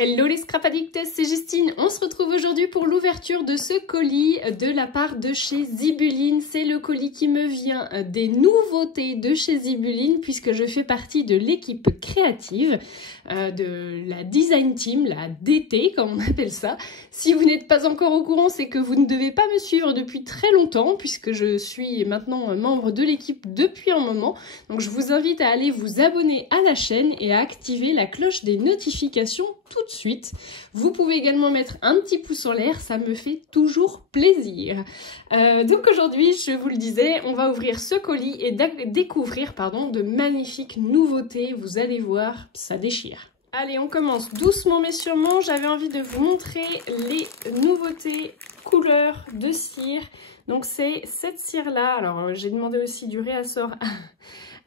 Hello les scrap addicts, c'est Justine. On se retrouve aujourd'hui pour l'ouverture de ce colis de la part de chez Zibuline. C'est le colis qui me vient des nouveautés de chez Zibuline puisque je fais partie de l'équipe créative de la design team, la DT comme on appelle ça. Si vous n'êtes pas encore au courant, c'est que vous ne devez pas me suivre depuis très longtemps puisque je suis maintenant membre de l'équipe depuis un moment. Donc je vous invite à aller vous abonner à la chaîne et à activer la cloche des notifications tout de suite. Vous pouvez également mettre un petit pouce en l'air, ça me fait toujours plaisir. Donc aujourd'hui, je vous le disais, on va ouvrir ce colis et découvrir de magnifiques nouveautés. Vous allez voir, ça déchire. Allez, on commence doucement mais sûrement. J'avais envie de vous montrer les nouveautés couleurs de cire. Donc c'est cette cire là. Alors j'ai demandé aussi du réassort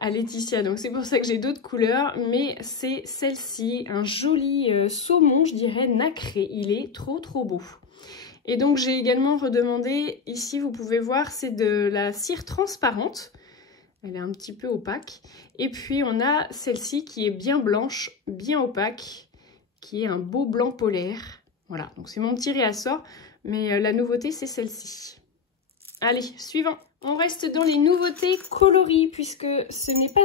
à Laetitia, donc c'est pour ça que j'ai d'autres couleurs, mais c'est celle-ci, un joli saumon, je dirais nacré. Il est trop beau. Et donc j'ai également redemandé, ici vous pouvez voir, c'est de la cire transparente. Elle est un petit peu opaque. Et puis on a celle-ci qui est bien blanche, bien opaque, qui est un beau blanc polaire. Voilà, donc c'est mon petit réassort, mais la nouveauté c'est celle-ci. Allez, suivant. On reste dans les nouveautés coloris puisque ce n'est pas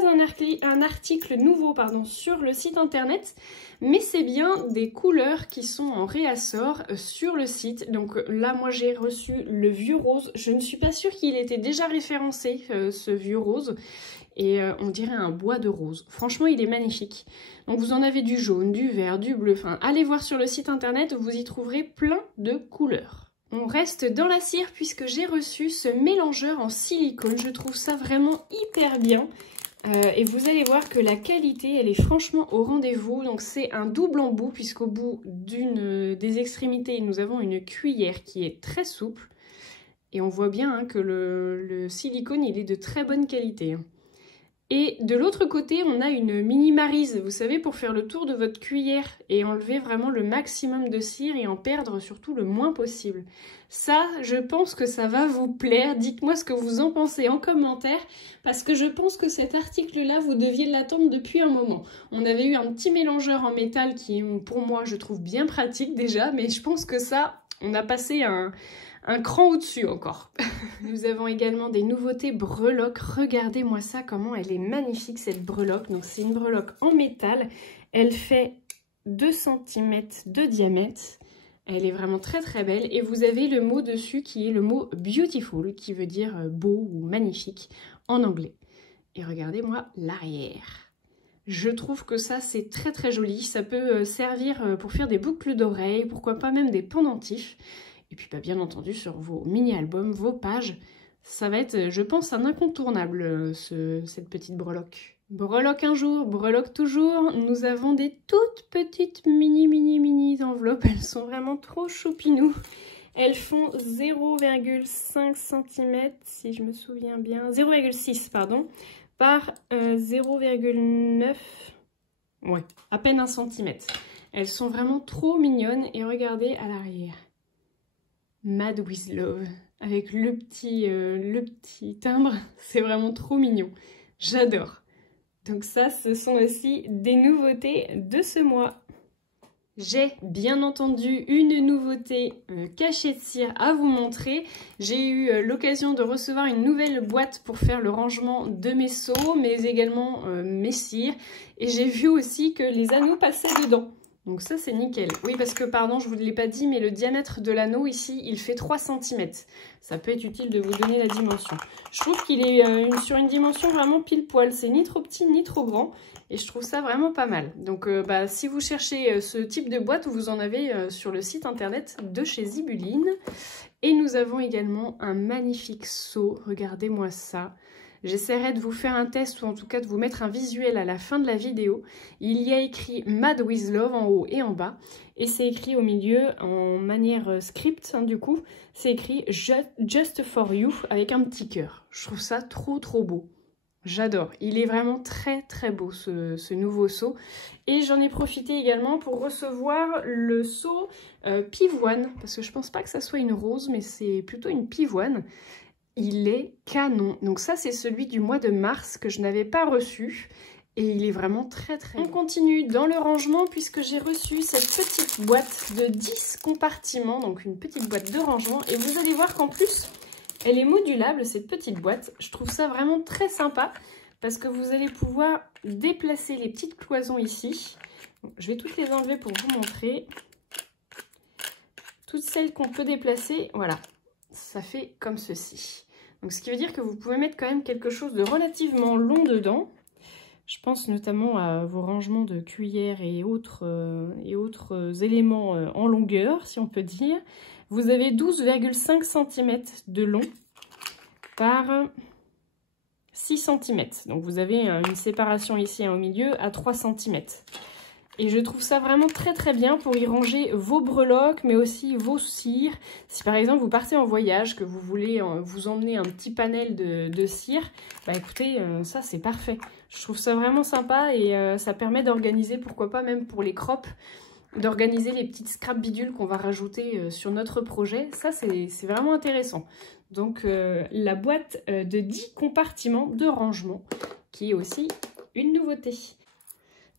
un article nouveau sur le site internet, mais c'est bien des couleurs qui sont en réassort sur le site. Donc là, moi j'ai reçu le vieux rose. Je ne suis pas sûre qu'il était déjà référencé, ce vieux rose. Et on dirait un bois de rose. Franchement, il est magnifique. Donc vous en avez du jaune, du vert, du bleu. Enfin, allez voir sur le site internet, vous y trouverez plein de couleurs. On reste dans la cire puisque j'ai reçu ce mélangeur en silicone. Je trouve ça vraiment hyper bien. Et vous allez voir que la qualité, elle est franchement au rendez-vous. Donc c'est un double embout puisqu'au bout d'une des extrémités, nous avons une cuillère qui est très souple. Et on voit bien que le silicone, il est de très bonne qualité. Et de l'autre côté, on a une mini maryse, vous savez, pour faire le tour de votre cuillère et enlever vraiment le maximum de cire et en perdre surtout le moins possible. Ça, je pense que ça va vous plaire. Dites-moi ce que vous en pensez en commentaire parce que je pense que cet article-là, vous deviez l'attendre depuis un moment. On avait eu un petit mélangeur en métal qui, pour moi, je trouve bien pratique déjà, mais je pense que ça, on a passé un cran au-dessus encore. Nous avons également des nouveautés breloques. Regardez-moi ça, comment elle est magnifique cette breloque. Donc c'est une breloque en métal. Elle fait 2 cm de diamètre. Elle est vraiment très belle. Et vous avez le mot dessus qui est le mot beautiful, qui veut dire beau ou magnifique en anglais. Et regardez-moi l'arrière. Je trouve que ça c'est très joli. Ça peut servir pour faire des boucles d'oreilles, pourquoi pas même des pendentifs. Et puis bien entendu sur vos mini-albums, vos pages, ça va être, je pense, un incontournable, cette petite breloque. Breloque un jour, breloque toujours. Nous avons des toutes petites mini enveloppes. Elles sont vraiment trop choupinou. Elles font 0,5 cm, si je me souviens bien, 0,6 pardon, par 0,9, ouais, à peine 1 cm. Elles sont vraiment trop mignonnes et regardez à l'arrière. Mad with Love, avec le petit timbre, c'est vraiment trop mignon. J'adore. Donc ça, ce sont aussi des nouveautés de ce mois. J'ai bien entendu une nouveauté cachée de cire à vous montrer. J'ai eu l'occasion de recevoir une nouvelle boîte pour faire le rangement de mes seaux, mais également mes cires. Et j'ai vu aussi que les anneaux passaient dedans. Donc ça c'est nickel. Oui parce que pardon je ne vous l'ai pas dit mais le diamètre de l'anneau ici il fait 3 cm. Ça peut être utile de vous donner la dimension. Je trouve qu'il est sur une dimension vraiment pile poil. C'est ni trop petit ni trop grand. Et je trouve ça vraiment pas mal. Donc si vous cherchez ce type de boîte, vous en avez sur le site internet de chez Zibuline. Et nous avons également un magnifique seau. Regardez-moi ça. J'essaierai de vous faire un test ou en tout cas de vous mettre un visuel à la fin de la vidéo. Il y a écrit Mad with Love en haut et en bas. Et c'est écrit au milieu en manière script du coup. C'est écrit Just for You avec un petit cœur. Je trouve ça trop beau. J'adore. Il est vraiment très beau ce nouveau seau. Et j'en ai profité également pour recevoir le seau pivoine. Parce que je pense pas que ça soit une rose mais c'est plutôt une pivoine. Il est canon. Donc ça, c'est celui du mois de mars que je n'avais pas reçu. Et il est vraiment très très bon. On continue dans le rangement puisque j'ai reçu cette petite boîte de 10 compartiments, donc une petite boîte de rangement. Et vous allez voir qu'en plus, elle est modulable cette petite boîte. Je trouve ça vraiment très sympa parce que vous allez pouvoir déplacer les petites cloisons ici. Donc, je vais toutes les enlever pour vous montrer. Toutes celles qu'on peut déplacer, voilà, ça fait comme ceci. Donc ce qui veut dire que vous pouvez mettre quand même quelque chose de relativement long dedans. Je pense notamment à vos rangements de cuillères et autres éléments en longueur, si on peut dire. Vous avez 12,5 cm de long par 6 cm. Donc vous avez une séparation ici au milieu à 3 cm. Et je trouve ça vraiment très très bien pour y ranger vos breloques, mais aussi vos cires. Si par exemple vous partez en voyage, que vous voulez vous emmener un petit panel de cire, bah écoutez, ça c'est parfait. Je trouve ça vraiment sympa et ça permet d'organiser, pourquoi pas même pour les crops, d'organiser les petites scrap bidules qu'on va rajouter sur notre projet. Ça c'est vraiment intéressant. Donc la boîte de 10 compartiments de rangement, qui est aussi une nouveauté.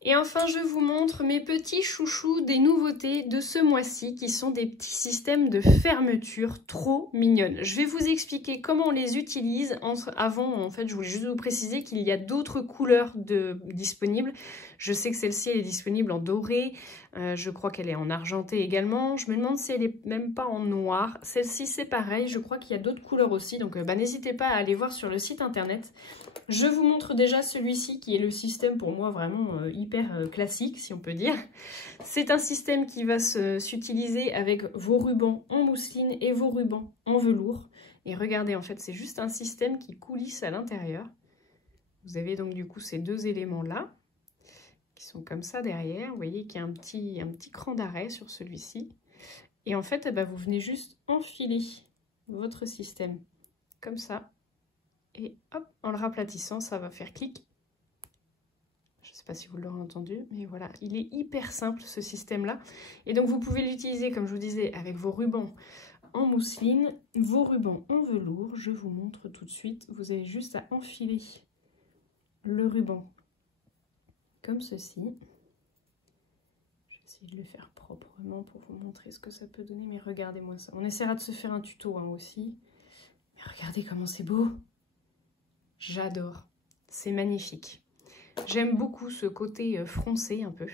Et enfin, je vous montre mes petits chouchous des nouveautés de ce mois-ci qui sont des petits systèmes de fermeture trop mignonnes. Je vais vous expliquer comment on les utilise. Avant, en fait, je voulais juste vous préciser qu'il y a d'autres couleurs disponibles. Je sais que celle-ci, elle est disponible en doré. Je crois qu'elle est en argenté également. Je me demande si elle est même pas en noir. Celle-ci, c'est pareil. Je crois qu'il y a d'autres couleurs aussi. Donc, n'hésitez pas à aller voir sur le site internet. Je vous montre déjà celui-ci qui est le système pour moi vraiment hyper classique, si on peut dire. C'est un système qui va s'utiliser avec vos rubans en mousseline et vos rubans en velours. Et regardez, en fait, c'est juste un système qui coulisse à l'intérieur. Vous avez donc du coup ces deux éléments-là qui sont comme ça derrière. Vous voyez qu'il y a un petit cran d'arrêt sur celui-ci. Et en fait, vous venez juste enfiler votre système comme ça. Et hop, en le raplatissant, ça va faire clic. Je ne sais pas si vous l'aurez entendu, mais voilà, il est hyper simple ce système-là. Et donc vous pouvez l'utiliser, comme je vous disais, avec vos rubans en mousseline, vos rubans en velours. Je vous montre tout de suite. Vous avez juste à enfiler le ruban comme ceci. Je vais essayer de le faire proprement pour vous montrer ce que ça peut donner. Mais regardez-moi ça. On essaiera de se faire un tuto aussi. Mais regardez comment c'est beau. J'adore. C'est magnifique. J'aime beaucoup ce côté froncé un peu.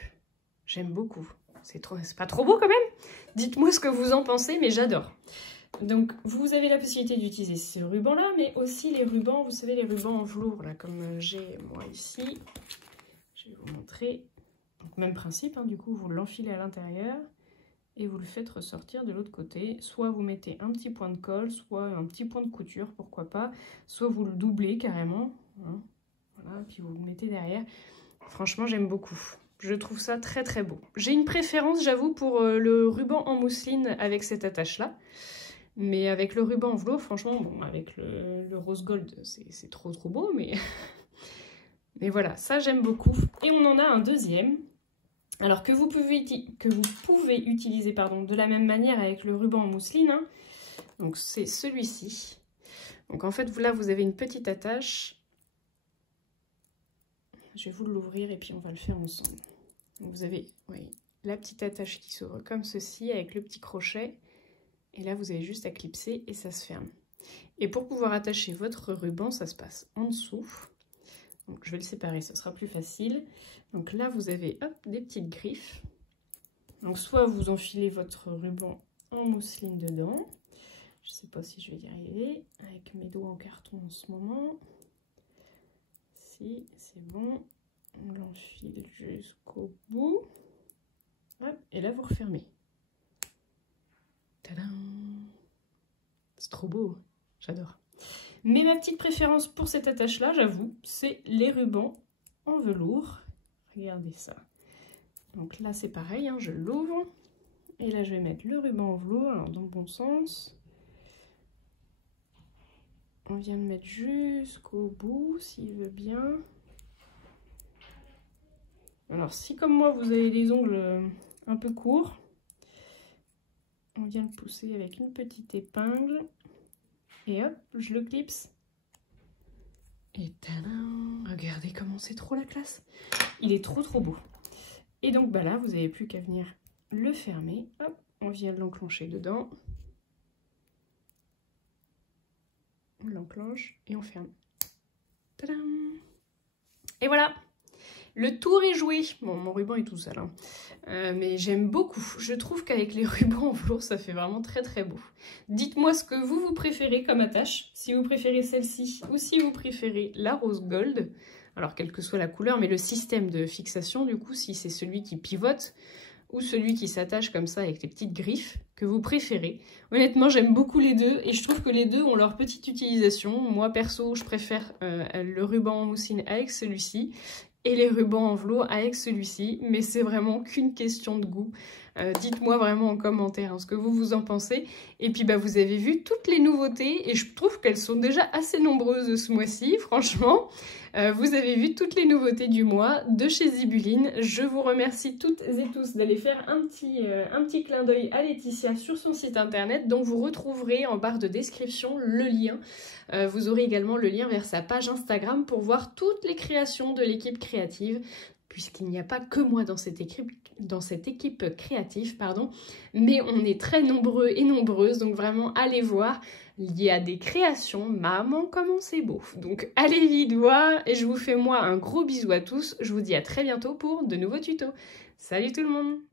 J'aime beaucoup. C'est pas trop beau quand même? Dites-moi ce que vous en pensez, mais j'adore. Donc, vous avez la possibilité d'utiliser ce ruban-là, mais aussi les rubans, vous savez, les rubans en velours, là, comme j'ai moi ici. Je vais vous montrer. Donc, même principe, hein, du coup, vous l'enfilez à l'intérieur et vous le faites ressortir de l'autre côté. Soit vous mettez un petit point de colle, soit un petit point de couture, pourquoi pas. Soit vous le doublez carrément, hein. Voilà, puis vous le mettez derrière. Franchement, j'aime beaucoup. Je trouve ça très très beau. J'ai une préférence, j'avoue, pour le ruban en mousseline avec cette attache-là. Mais avec le ruban en velours, franchement, bon, avec le rose gold, c'est trop beau, mais... mais voilà, ça j'aime beaucoup. Et on en a un deuxième. Alors que vous pouvez utiliser de la même manière avec le ruban en mousseline. Hein. Donc c'est celui-ci. Donc en fait, là, vous avez une petite attache. Je vais vous l'ouvrir et puis on va le faire ensemble. Donc vous avez la petite attache qui s'ouvre comme ceci avec le petit crochet. Et là, vous avez juste à clipser et ça se ferme. Et pour pouvoir attacher votre ruban, ça se passe en dessous. Donc je vais le séparer, ce sera plus facile. Donc là, vous avez des petites griffes. Donc soit vous enfilez votre ruban en mousseline dedans. Je ne sais pas si je vais y arriver avec mes doigts en carton en ce moment. Si, c'est bon. On l'enfile jusqu'au bout. Hop, et là, vous refermez. Tadam! C'est trop beau, j'adore. Mais ma petite préférence pour cette attache-là, j'avoue, c'est les rubans en velours. Regardez ça. Donc là, c'est pareil, hein, je l'ouvre. Et là, je vais mettre le ruban en velours, alors dans le bon sens. On vient le mettre jusqu'au bout, s'il veut bien. Alors, si comme moi, vous avez les ongles un peu courts, on vient le pousser avec une petite épingle. Et hop, je le clipse. Et tadam, regardez comment c'est trop la classe. Il est trop beau. Et donc bah là, vous n'avez plus qu'à venir le fermer. Hop, on vient de l'enclencher dedans. On l'enclenche et on ferme. Tadam! Et voilà, le tour est joué. Bon, mon ruban est tout sale, hein. Mais j'aime beaucoup. Je trouve qu'avec les rubans en velours, ça fait vraiment très beau. Dites-moi ce que vous préférez comme attache. Si vous préférez celle-ci ou si vous préférez la rose gold. Alors, quelle que soit la couleur, mais le système de fixation, du coup, si c'est celui qui pivote ou celui qui s'attache comme ça avec les petites griffes que vous préférez. Honnêtement, j'aime beaucoup les deux et je trouve que les deux ont leur petite utilisation. Moi, perso, je préfère le ruban en mousseline avec celui-ci et les rubans en velours avec celui-ci, mais c'est vraiment qu'une question de goût. Dites-moi vraiment en commentaire ce que vous en pensez. Et puis bah, vous avez vu toutes les nouveautés et je trouve qu'elles sont déjà assez nombreuses ce mois-ci, franchement. Vous avez vu toutes les nouveautés du mois de chez Zibuline. Je vous remercie toutes et tous d'aller faire un petit clin d'œil à Laetitia sur son site internet dont vous retrouverez en barre de description le lien. Vous aurez également le lien vers sa page Instagram pour voir toutes les créations de l'équipe créative, puisqu'il n'y a pas que moi dans cette équipe créative, pardon, mais on est très nombreux et nombreuses, donc vraiment allez voir, il y a des créations, maman comment c'est beau, donc allez vite voir, et je vous fais moi un gros bisou à tous, je vous dis à très bientôt pour de nouveaux tutos. Salut tout le monde!